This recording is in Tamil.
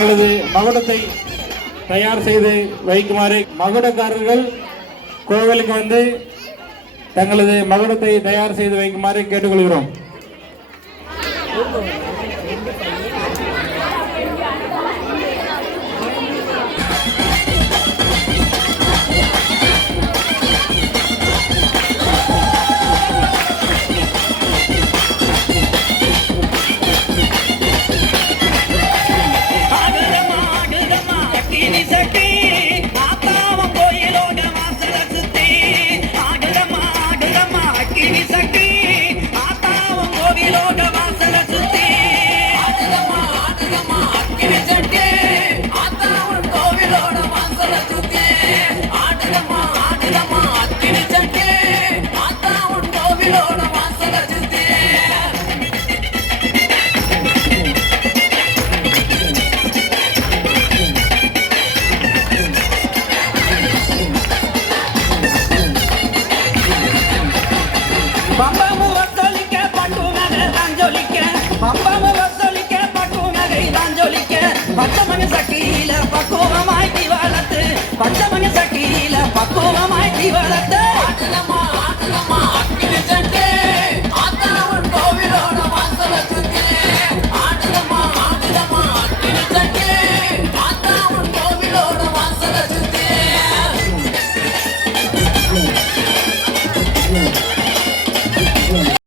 தங்களது மகுடத்தை தயார் செய்து வைக்குமாறு மகுடக்காரர்கள் கோவிலுக்கு வந்து தங்களது மகுடத்தை தயார் செய்து வைக்குமாறு கேட்டுக்கொள்கிறோம். பச்சமணி சட்டியில பக்குவமாய் வளர்த்து